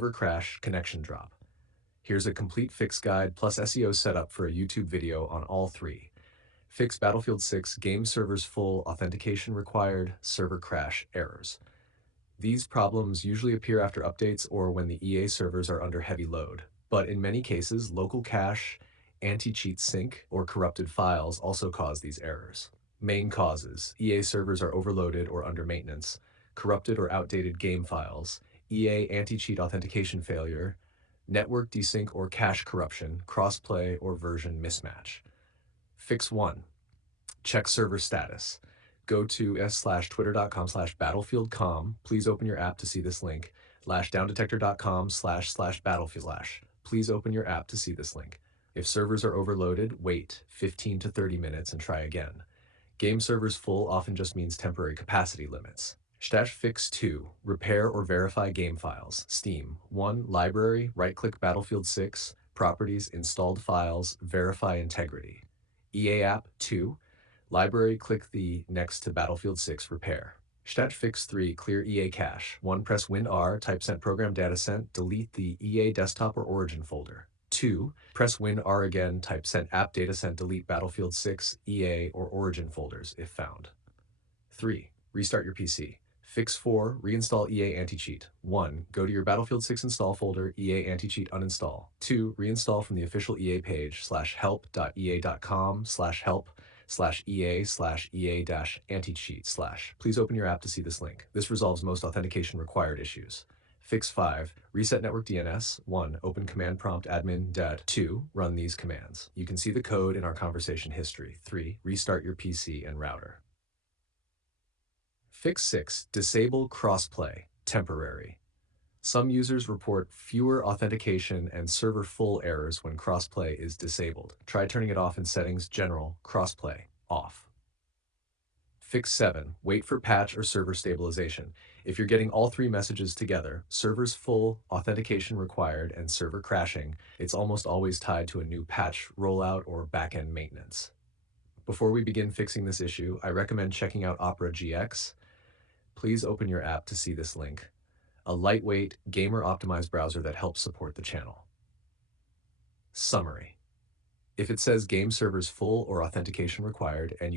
server crash, connection drop. Here's a complete fix guide plus SEO setup for a YouTube video on all three. Fix Battlefield 6 game servers full, authentication required, server crash, errors. These problems usually appear after updates or when the EA servers are under heavy load, but in many cases, local cache, anti-cheat sync, or corrupted files also cause these errors. Main causes: EA servers are overloaded or under maintenance, corrupted or outdated game files, EA anti-cheat authentication failure, network desync or cache corruption, crossplay or version mismatch. Fix 1. Check server status. Go to s/twitter.com/battlefieldcom. Please open your app to see this link. /downdetector.com//battlefield/. Please open your app to see this link. If servers are overloaded, wait 15 to 30 minutes and try again. Game servers full often just means temporary capacity limits. Fix 2. Repair or verify game files. Steam. 1. Library, right-click Battlefield 6, Properties, Installed Files, Verify Integrity. EA App. 2. Library, click the next to Battlefield 6 repair. Fix 3. Clear EA cache. 1. Press Win-R, type sent program data sent, delete the EA desktop or origin folder. 2. Press Win-R again, type sent app data sent, delete Battlefield 6, EA, or origin folders if found. 3. Restart your PC. Fix 4. Reinstall EA Anticheat. 1. Go to your Battlefield 6 install folder, EA Anticheat uninstall. 2. Reinstall from the official EA page /help.ea.com/help/EA/EA-anticheat/. Please open your app to see this link. This resolves most authentication required issues. Fix 5. Reset network DNS. 1. Open command prompt admin det. 2. Run these commands. You can see the code in our conversation history. 3. Restart your PC and router. Fix 6. Disable crossplay, temporary. Some users report fewer authentication and server full errors when crossplay is disabled. Try turning it off in settings, general, crossplay, off. Fix 7. Wait for patch or server stabilization. If you're getting all three messages together, servers full, authentication required, and server crashing, it's almost always tied to a new patch, rollout, or backend maintenance. Before we begin fixing this issue, I recommend checking out Opera GX. Please open your app to see this link. A lightweight, gamer-optimized browser that helps support the channel. Summary. If it says game servers full or authentication required and